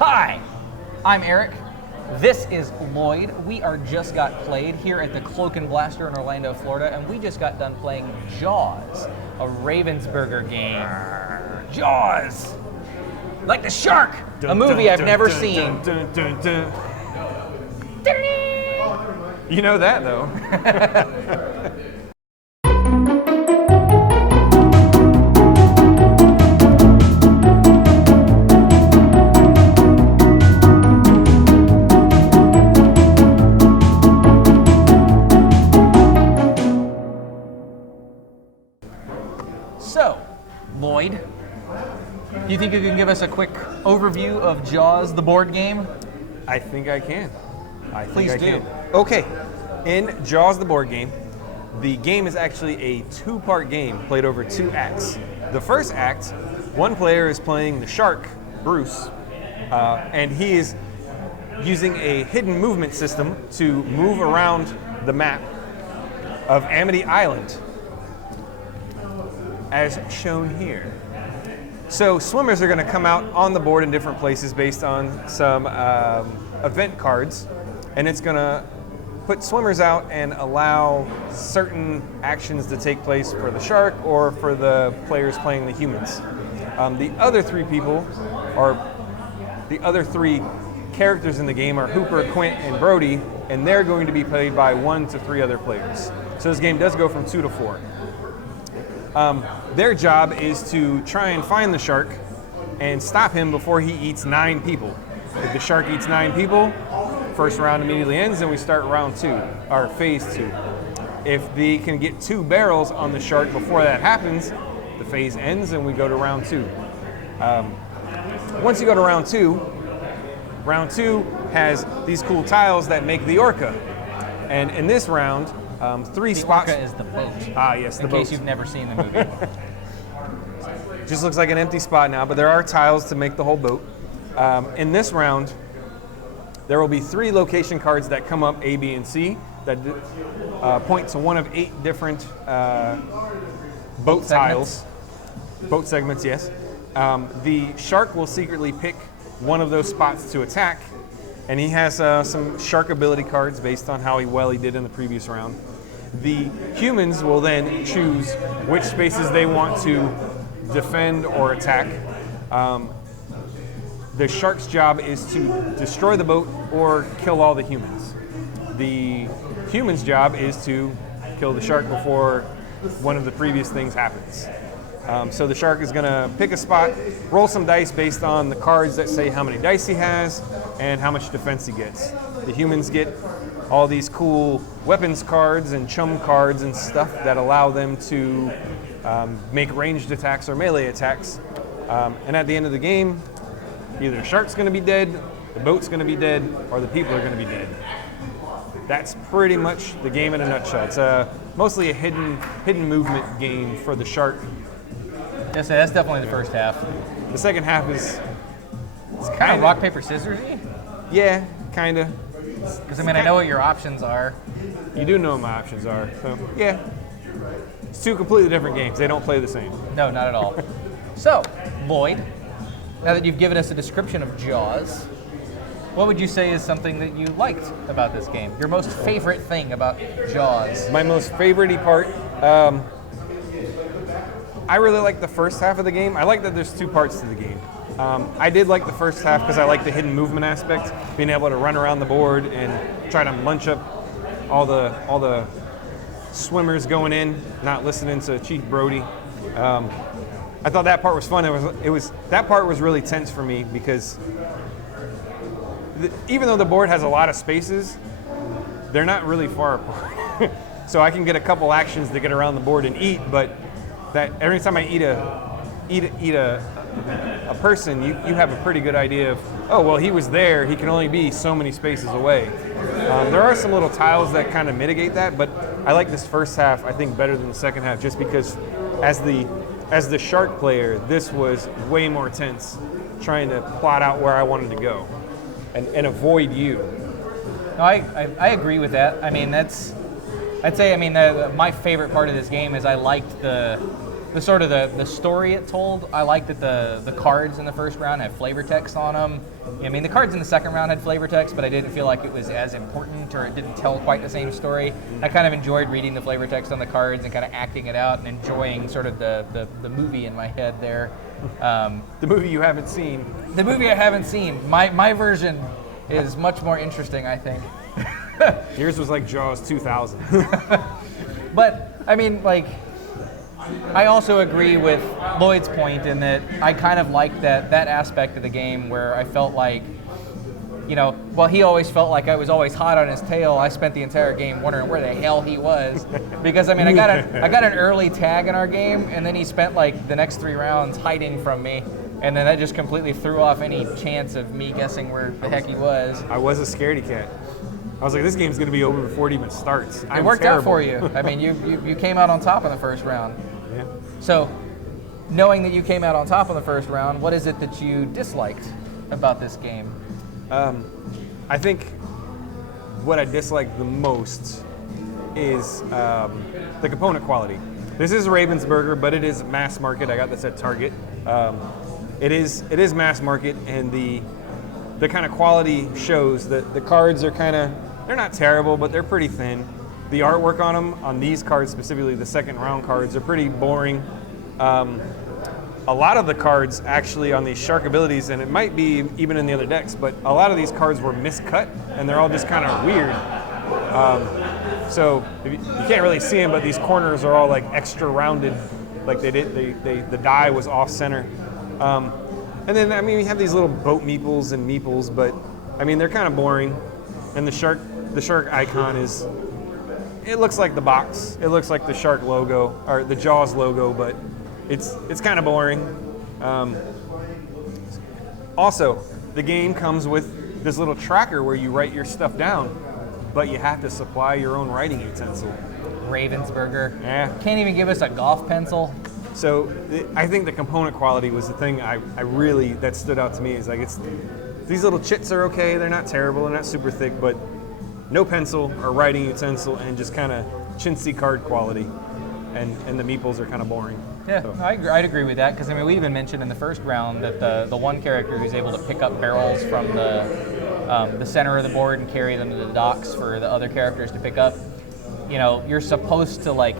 Hi, I'm Eric. This is Lloyd. We are just got played here at the Cloak and Blaster in Orlando, Florida, and we just got done playing Jaws, a Ravensburger game. Jaws! Like the shark! A movie I've never seen. You know that, though. So, Lloyd, do you think you can give us a quick overview of Jaws, the board game? I think I can. Please do. Okay, in Jaws, the board game, the game is actually a two-part game played over 2 acts. The first act, one player is playing the shark, Bruce, and he is using a hidden movement system to move around the map of Amity Island, as shown here. So swimmers are going to come out on the board in different places based on some event cards, and it's going to put swimmers out and allow certain actions to take place for the shark or for the players playing the humans. The other 3 people, or the other 3 characters in the game, are Hooper, Quint, and Brody, and they're going to be played by 1 to 3 other players. So this game does go from 2 to 4. Their job is to try and find the shark and stop him before he eats 9 people. If the shark eats 9 people, first round immediately ends and we start round 2, or phase 2. If they can get 2 barrels on the shark before that happens, the phase ends and we go to round 2. Once you go to round 2 has these cool tiles that make the orca. And in this round, 3 spots. The orca is the boat. Ah, yes, the boat. In case you've never seen the movie. Just looks like an empty spot now, but there are tiles to make the whole boat. In this round, there will be 3 location cards that come up, A, B, and C, that point to one of 8 different boat tiles. Boat segments, yes. The shark will secretly pick one of those spots to attack, and he has some shark ability cards based on how well he did in the previous round. The humans will then choose which spaces they want to defend or attack. The shark's job is to destroy the boat or kill all the humans. The human's job is to kill the shark before one of the previous things happens. So the shark is going to pick a spot, roll some dice based on the cards that say how many dice he has and how much defense he gets. The humans get all these cool weapons cards and chum cards and stuff that allow them to make ranged attacks or melee attacks. And at the end of the game, either the shark's going to be dead, the boat's going to be dead, or the people are going to be dead. That's pretty much the game in a nutshell. It's mostly a hidden movement game for the shark. Yes, that's definitely the first half. The second half is Kind of rock, paper, scissors-y? Yeah, kind of. Because, I mean, I know what your options are. You do know what my options are, so yeah. It's 2 completely different games. They don't play the same. No, not at all. So, Lloyd, now that you've given us a description of Jaws, what would you say is something that you liked about this game? Your most favorite thing about Jaws? My most favorite-y part, I really like the first half of the game. I like that there's 2 parts to the game. I did like the first half because I like the hidden movement aspect, being able to run around the board and try to munch up all the swimmers going in, not listening to Chief Brody. I thought that part was fun. That part was really tense for me because even though the board has a lot of spaces, they're not really far apart. So I can get a couple actions to get around the board and eat, but that every time I eat a person, you have a pretty good idea of, oh, well, he was there, he can only be so many spaces away. There are some little tiles that kind of mitigate that, but I like this first half, I think, better than the second half, just because as the shark player, this was way more tense, trying to plot out where I wanted to go and avoid you. No, I agree with that. I mean, my favorite part of this game is I liked the the sort of the story it told. I like that the cards in the first round have flavor text on them. I mean, the cards in the second round had flavor text, but I didn't feel like it was as important, or it didn't tell quite the same story. I kind of enjoyed reading the flavor text on the cards and kind of acting it out and enjoying sort of the movie in my head there. The movie you haven't seen. The movie I haven't seen. My version is much more interesting, I think. Yours was like Jaws 2000. But, I mean, like, I also agree with Lloyd's point in that I kind of liked that aspect of the game where I felt like, you know, while he always felt like I was always hot on his tail, I spent the entire game wondering where the hell he was. Because, I mean, I got an early tag in our game, and then he spent, like, the next 3 rounds hiding from me. And then that just completely threw off any chance of me guessing where the heck he was. I was a scaredy cat. I was like, this game's going to be over before it even starts. It worked out for you. I mean, you came out on top in the first round. Yeah. So, knowing that you came out on top in the first round, what is it that you disliked about this game? I think what I dislike the most is the component quality. This is Ravensburger, but it is mass market. I got this at Target. It is mass market, and the kind of quality shows that the cards are they're not terrible, but they're pretty thin. The artwork on them, on these cards specifically, the second round cards, are pretty boring. A lot of the cards actually on these shark abilities, and it might be even in the other decks, but a lot of these cards were miscut, and they're all just kind of weird. So you can't really see them, but these corners are all like extra rounded, like the die was off center. And then, I mean, we have these little boat meeples and meeples, but I mean, they're kind of boring. And the shark icon it looks like the box. It looks like the shark logo, or the Jaws logo, but it's kind of boring. Also, the game comes with this little tracker where you write your stuff down, but you have to supply your own writing utensil. Ravensburger. Yeah. Can't even give us a golf pencil. So I think the component quality was the thing I really, that stood out to me, is like, these little chits are okay, they're not terrible, they're not super thick, but no pencil or writing utensil, and just kind of chintzy card quality, and the meeples are kind of boring. Yeah, So. I'd agree with that, because I mean, we even mentioned in the first round that the one character who's able to pick up barrels from the center of the board and carry them to the docks for the other characters to pick up, you know, you're supposed to like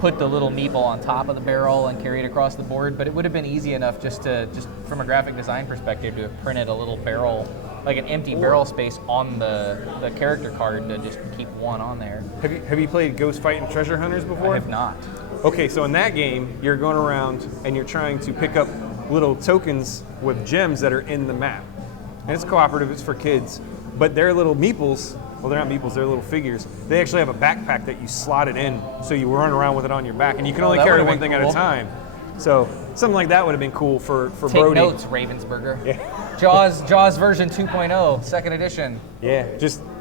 put the little meeple on top of the barrel and carry it across the board, but it would have been easy enough just from a graphic design perspective to have printed a little barrel, like an empty barrel space on the character card to just keep one on there. Have you played Ghost Fight and Treasure Hunters before? I have not. Okay, so in that game, you're going around and you're trying to pick up little tokens with gems that are in the map. And it's cooperative, it's for kids, but they're little meeples. Well, they're not meeples, they're little figures. They actually have a backpack that you slot it in, so you run around with it on your back, and you can only carry one thing at a time. So something like that would have been cool for Take Brody. notes, Ravensburger. Yeah. Jaws version 2.0, second edition. Yeah,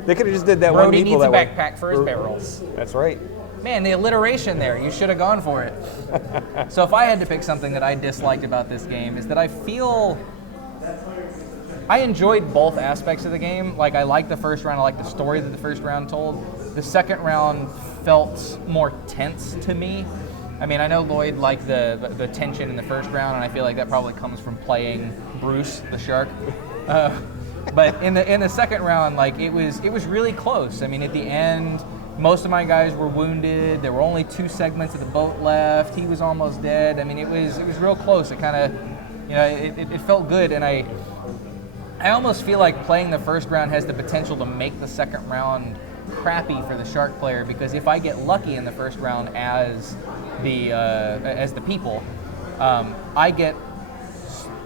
they could have just did that Brody one meeple needs that a way. backpack for his barrels. That's right. Man, the alliteration there, you should have gone for it. So if I had to pick something that I disliked about this game, is that I feel I enjoyed both aspects of the game. Like, I liked the first round, I liked the story that the first round told. The second round felt more tense to me. I mean, I know Lloyd liked the tension in the first round, and I feel like that probably comes from playing Bruce the shark. But in the second round, like, it was really close. I mean, at the end, most of my guys were wounded. There were only 2 segments of the boat left. He was almost dead. I mean, it was real close. It kind of, you know, it felt good, and I almost feel like playing the first round has the potential to make the second round crappy for the shark player, because if I get lucky in the first round as the people, I get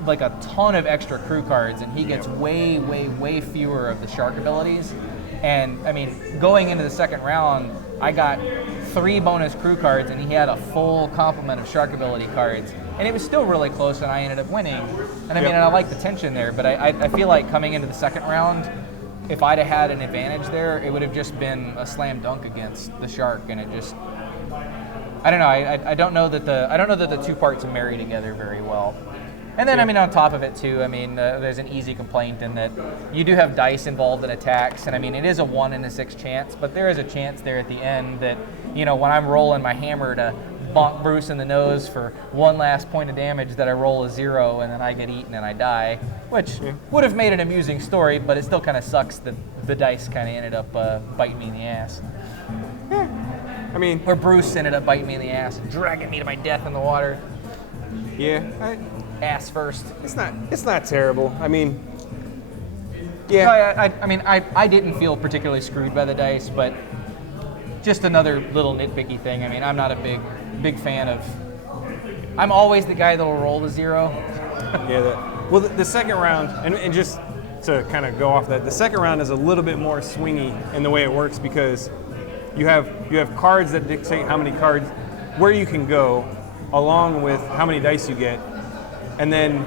like a ton of extra crew cards, and he gets way, way, way fewer of the shark abilities. And I mean, going into the second round, I got 3 bonus crew cards, and he had a full complement of shark ability cards. And it was still really close, and I ended up winning. And I mean, and I like the tension there, but I feel like coming into the second round, if I'd have had an advantage there, it would have just been a slam dunk against the shark, and it just, I don't know. I don't know that the 2 parts marry together very well. And then, I mean, on top of it, too, I mean, there's an easy complaint in that you do have dice involved in attacks, and I mean, it is a 1 in a 6 chance, but there is a chance there at the end that, you know, when I'm rolling my hammer to bonk Bruce in the nose for one last point of damage that I roll a 0 and then I get eaten and I die, which would have made an amusing story, but it still kind of sucks that the dice kind of ended up biting me in the ass. I mean, Or Bruce ended up biting me in the ass, dragging me to my death in the water. yeah, Ass first. it's not terrible. I mean, yeah. I didn't feel particularly screwed by the dice, but just another little nitpicky thing. I mean, I'm not a big fan of. I'm always the guy that'll roll the 0. Yeah. Well, the second round, and just to kind of go off that, the second round is a little bit more swingy in the way it works because you have cards that dictate how many cards, where you can go, along with how many dice you get, and then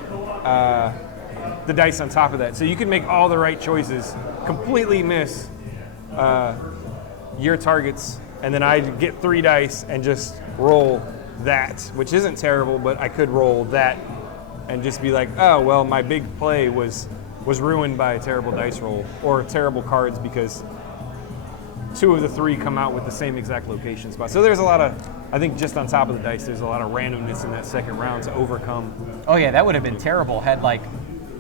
the dice on top of that. So you can make all the right choices, completely miss your targets, and then I get 3 dice and just roll that, which isn't terrible, but I could roll that and just be like, oh, well, my big play was ruined by a terrible dice roll or terrible cards because 2 of the 3 come out with the same exact location spot. So there's a lot of, I think just on top of the dice, there's a lot of randomness in that second round to overcome. Oh yeah, that would have been terrible had like,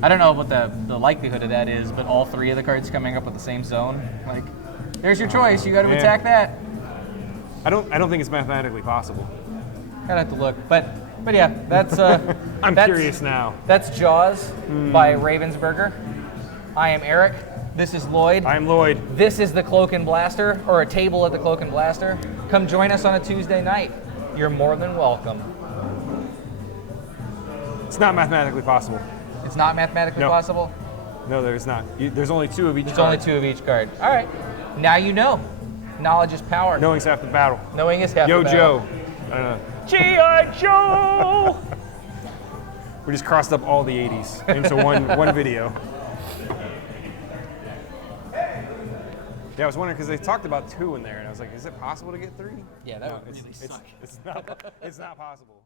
I don't know what the likelihood of that is, but all 3 of the cards coming up with the same zone. Like, there's your choice, you got to attack that. I don't think it's mathematically possible. Gotta have to look, but yeah, that's I'm that's curious now. That's Jaws by Ravensburger. I am Eric. This is Lloyd. I'm Lloyd. This is the Cloak and Blaster, or a table at the Cloak and Blaster. Come join us on a Tuesday night. You're more than welcome. It's not mathematically possible. It's not mathematically possible? No, there's not. There's only 2 of each There's card. only 2 of each card. All right. Now you know. Knowledge is power. Knowing's half the battle. Knowing is half Yo, the battle. Joe. I don't know. G.I. Joe! We just crossed up all the 80s into one video. Yeah, I was wondering because they talked about 2 in there, and I was like, is it possible to get 3? Yeah, that No, would really suck. It's not possible.